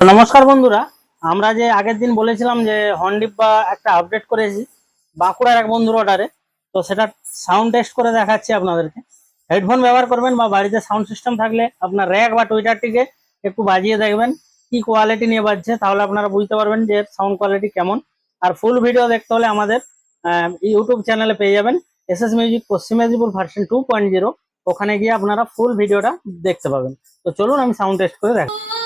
নমস্কার বন্ধুরা, আমরা যে আগের দিন বলেছিলাম যে হর্নডিব্বা একটা আপডেট করেছি বাঁকুড়ার এক বন্ধুর অর্ডারে। তো সেটা সাউন্ড টেস্ট করে দেখাচ্ছি আপনাদেরকে। হেডফোন ব্যবহার করবেন বা বাড়িতে সাউন্ড সিস্টেম থাকলে আপনার র্যাক বা টুইটারটিকে একটু বাজিয়ে দেখবেন কি কোয়ালিটি নিয়ে বাজছে, তাহলে আপনারা বুঝতে পারবেন যে সাউন্ড কোয়ালিটি কেমন। আর ফুল ভিডিও দেখতে হলে আমাদের ইউটিউব চ্যানেলে পেয়ে যাবেন এসএস মিউজিক পশ্চিম মেদিনীপুর ভার্সন 2.0। ওখানে গিয়ে আপনারা ফুল ভিডিওটা দেখতে পাবেন। তো চলুন আমি সাউন্ড টেস্ট করে দেখাই।